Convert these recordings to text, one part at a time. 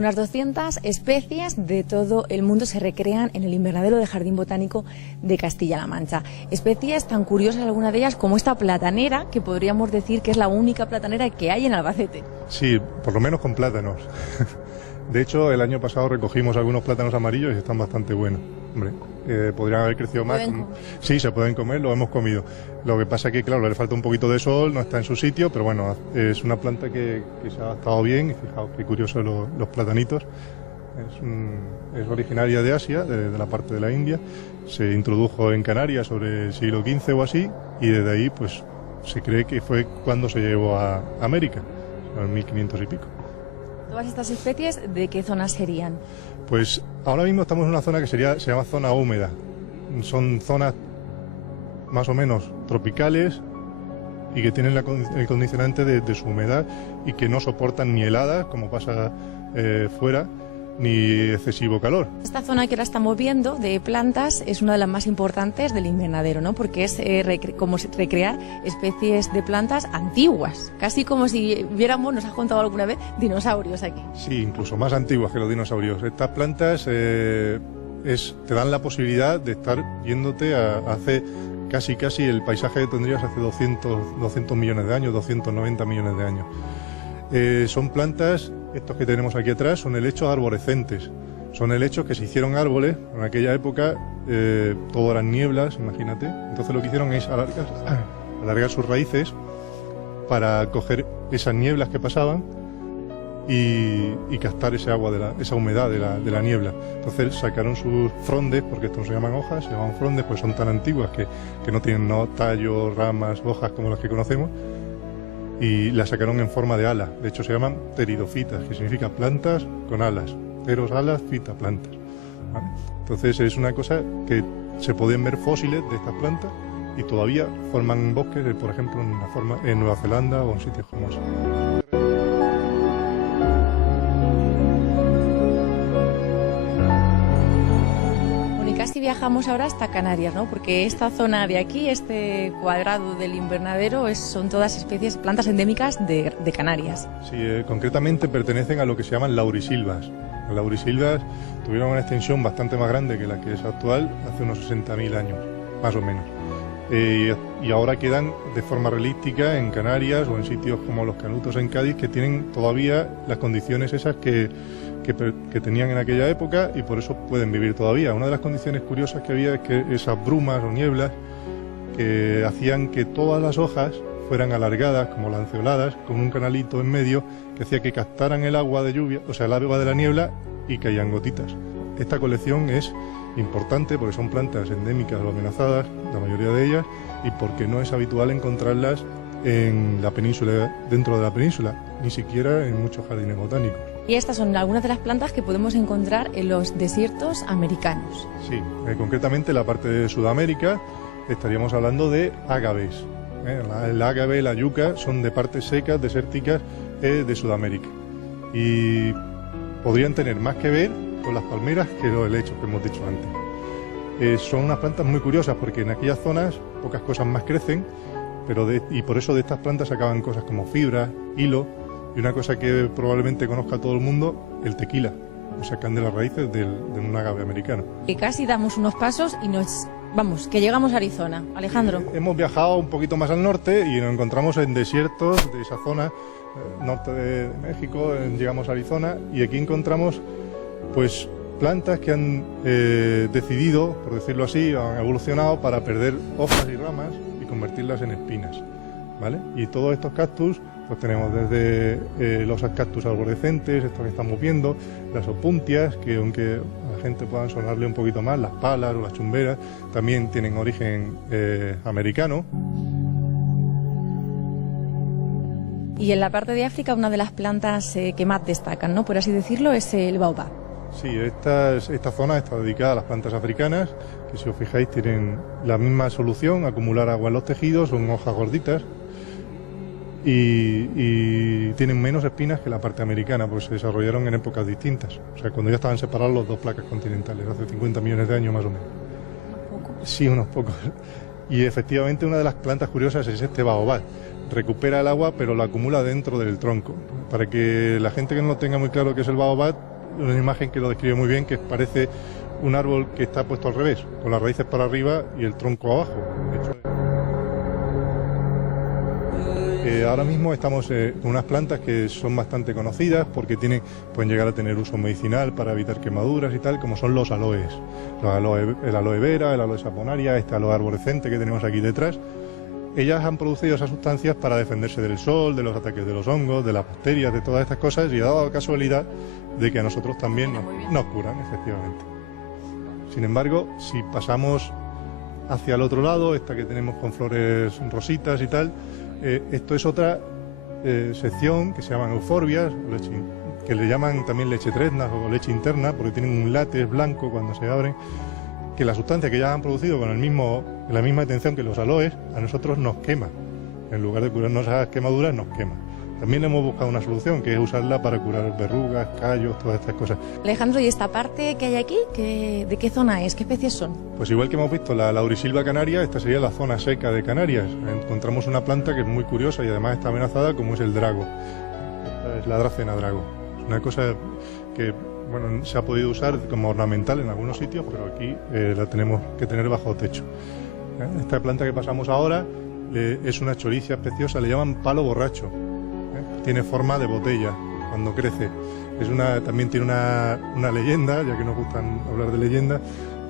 Unas 200 especies de todo el mundo se recrean en el invernadero del Jardín Botánico de Castilla-La Mancha. Especies tan curiosas, algunas de ellas, como esta platanera, que podríamos decir que es la única platanera que hay en Albacete. Sí, por lo menos con plátanos. De hecho, el año pasado recogimos algunos plátanos amarillos y están bastante buenos. Hombre, podrían haber crecido más. Sí, se pueden comer, lo hemos comido. Lo que pasa es que, claro, le falta un poquito de sol, no está en su sitio, pero bueno, es una planta que se ha adaptado bien. Y fijaos qué curioso los platanitos. Es originaria de Asia, de la parte de la India. Se introdujo en Canarias sobre el siglo XV o así, y desde ahí pues se cree que fue cuando se llevó a América, en 1500 y pico. ¿Todas estas especies de qué zonas serían? Pues ahora mismo estamos en una zona que se llama zona húmeda. Son zonas más o menos tropicales y que tienen el condicionante de su humedad y que no soportan ni heladas, como pasa fuera, ni excesivo calor. Esta zona que ahora estamos viendo de plantas es una de las más importantes del invernadero, ¿no? Porque es como recrear especies de plantas antiguas, casi como si viéramos, nos has contado alguna vez, dinosaurios aquí. Sí, incluso más antiguas que los dinosaurios. Estas plantas te dan la posibilidad de estar yéndote hace casi el paisaje que tendrías hace 200 millones de años, 290 millones de años. Son plantas, estos que tenemos aquí atrás, son helechos arborescentes. Son helechos que se hicieron árboles. En aquella época todo eran nieblas, imagínate. Entonces lo que hicieron es alargar sus raíces para coger esas nieblas que pasaban y captar ese agua, esa humedad de la niebla. Entonces sacaron sus frondes, porque estos no se llaman hojas, se llaman frondes, pues son tan antiguas que no tienen tallos, ramas, hojas como las que conocemos, y las sacaron en forma de ala. De hecho se llaman pteridofitas, que significa plantas con alas. Pteros, alas, fita, plantas. ¿Vale? Entonces es una cosa que se pueden ver fósiles de estas plantas y todavía forman bosques, por ejemplo en Nueva Zelanda o en sitios como ese. Casi viajamos ahora hasta Canarias, ¿no? Porque esta zona de aquí, este cuadrado del invernadero, son todas especies, plantas endémicas de Canarias. Sí, concretamente pertenecen a lo que se llaman laurisilvas. Las laurisilvas tuvieron una extensión bastante más grande que la que es actual hace unos 60.000 años, más o menos. Y ahora quedan de forma relística en Canarias o en sitios como Los Canutos en Cádiz, que tienen todavía las condiciones esas que tenían en aquella época y por eso pueden vivir todavía. Una de las condiciones curiosas que había es que esas brumas o nieblas que hacían que todas las hojas fueran alargadas como lanceoladas con un canalito en medio que hacía que captaran el agua de lluvia, o sea, el agua de la niebla, y caían gotitas. Esta colección es importante porque son plantas endémicas o amenazadas, la mayoría de ellas, y porque no es habitual encontrarlas en la península, dentro de la península, ni siquiera en muchos jardines botánicos. Y estas son algunas de las plantas que podemos encontrar en los desiertos americanos. Sí, concretamente en la parte de Sudamérica estaríamos hablando de ágaves. El ágave, la yuca son de partes secas, desérticas de Sudamérica. Y podrían tener más que ver con las palmeras que los helechos que hemos dicho antes. Son unas plantas muy curiosas porque en aquellas zonas pocas cosas más crecen, y por eso de estas plantas sacaban cosas como fibra, hilo, y una cosa que probablemente conozca todo el mundo, el tequila. Lo sacan de las raíces de un agave americano. Y casi damos unos pasos y que llegamos a Arizona. Alejandro. Hemos viajado un poquito más al norte y nos encontramos en desiertos de esa zona, norte de México, llegamos a Arizona, y aquí encontramos pues plantas que han decidido, por decirlo así, han evolucionado para perder hojas y ramas y convertirlas en espinas, ¿vale? Y todos estos cactus pues tenemos desde los cactus arborescentes, estos que estamos viendo, las opuntias, que aunque a la gente puedan sonarle un poquito más, las palas o las chumberas, también tienen origen americano. Y en la parte de África, una de las plantas que más destacan, ¿no?, por así decirlo, es el baobab. Sí, esta zona está dedicada a las plantas africanas, que si os fijáis tienen la misma solución, acumular agua en los tejidos, son hojas gorditas, y tienen menos espinas que la parte americana, pues se desarrollaron en épocas distintas. O sea, cuando ya estaban separados los dos placas continentales, hace 50 millones de años más o menos. ¿Unos pocos? Sí, unos pocos. Y efectivamente una de las plantas curiosas es este baobab. recupera el agua, pero lo acumula dentro del tronco. Para que la gente que no tenga muy claro qué es el baobab, una imagen que lo describe muy bien, que parece un árbol que está puesto al revés, con las raíces para arriba y el tronco abajo. De hecho, ahora mismo estamos con unas plantas que son bastante conocidas porque pueden llegar a tener uso medicinal para evitar quemaduras y tal, como son los aloes. El aloe vera, el aloe saponaria, este aloe arborescente que tenemos aquí detrás. Ellas han producido esas sustancias para defenderse del sol, de los ataques de los hongos, de las bacterias, de todas estas cosas, y ha dado casualidad de que a nosotros también nos curan, efectivamente. Sin embargo, si pasamos hacia el otro lado, esta que tenemos con flores rositas y tal, esto es otra sección que se llaman euforbias, que le llaman también leche treznas o leche interna, porque tienen un látex blanco cuando se abren, que la sustancia que ya han producido con la misma intención que los aloes, a nosotros nos quema. En lugar de curarnos esas quemaduras, nos quema. También hemos buscado una solución, que es usarla para curar verrugas, callos, todas estas cosas. Alejandro, ¿y esta parte que hay aquí, de qué zona es? ¿Qué especies son? Pues igual que hemos visto la laurisilva canaria, esta sería la zona seca de Canarias. Encontramos una planta que es muy curiosa y además está amenazada, como es el drago. Esta es la Dracena drago. Es una cosa que se ha podido usar como ornamental en algunos sitios, pero aquí la tenemos que tener bajo techo. Esta planta que pasamos ahora es una choricia especiosa, le llaman palo borracho. Tiene forma de botella cuando crece. También tiene una leyenda, ya que nos gustan hablar de leyendas,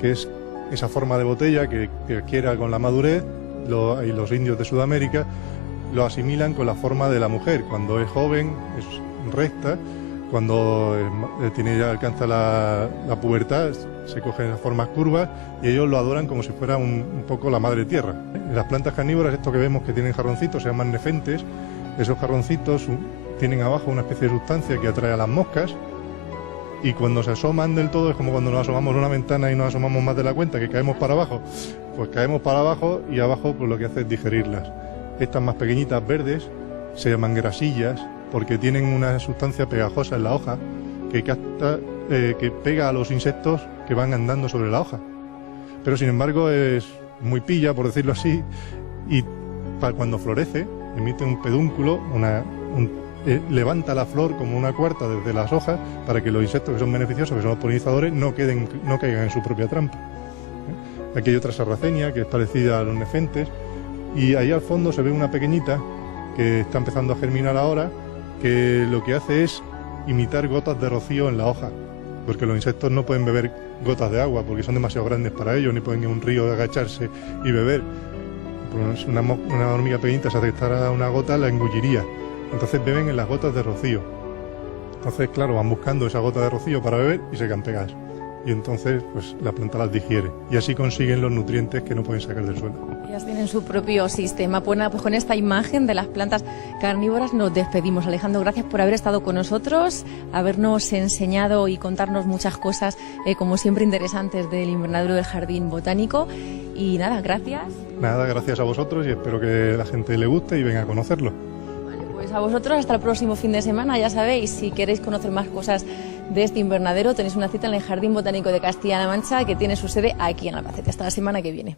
que es esa forma de botella que adquiere con la madurez, y los indios de Sudamérica lo asimilan con la forma de la mujer. Cuando es joven es recta, cuando ya alcanza la pubertad se cogen las formas curvas y ellos lo adoran como si fuera un poco la madre tierra. Las plantas carnívoras, esto que vemos que tienen jarroncitos, se llaman nefentes. Esos jarroncitos tienen abajo una especie de sustancia que atrae a las moscas, y cuando se asoman del todo es como cuando nos asomamos a una ventana y nos asomamos más de la cuenta, que caemos para abajo. Pues caemos para abajo y abajo pues lo que hace es digerirlas. Estas más pequeñitas verdes se llaman grasillas porque tienen una sustancia pegajosa en la hoja que pega a los insectos que van andando sobre la hoja. Pero sin embargo es muy pilla, por decirlo así, y cuando florece emite un pedúnculo, levanta la flor como una cuarta desde las hojas para que los insectos que son beneficiosos, que son los polinizadores, no caigan en su propia trampa. Aquí hay otra sarracenia que es parecida a los nefentes, y ahí al fondo se ve una pequeñita que está empezando a germinar ahora, que lo que hace es imitar gotas de rocío en la hoja, porque los insectos no pueden beber gotas de agua porque son demasiado grandes para ellos, ni pueden ir a un río agacharse y beber. Pues una hormiga pequeñita se acercara a una gota, la engulliría. Entonces beben en las gotas de rocío. Entonces, claro, van buscando esa gota de rocío para beber y se quedan pegadas. Y entonces, pues la planta las digiere. Y así consiguen los nutrientes que no pueden sacar del suelo. Ellas tienen su propio sistema. Pues nada, pues con esta imagen de las plantas carnívoras nos despedimos. Alejandro, gracias por haber estado con nosotros, habernos enseñado y contarnos muchas cosas, como siempre, interesantes del invernadero del Jardín Botánico. Y nada, gracias. Nada, gracias a vosotros y espero que la gente le guste y venga a conocerlo. Pues a vosotros hasta el próximo fin de semana. Ya sabéis, si queréis conocer más cosas de este invernadero, tenéis una cita en el Jardín Botánico de Castilla-La Mancha, que tiene su sede aquí en Albacete. Hasta la semana que viene.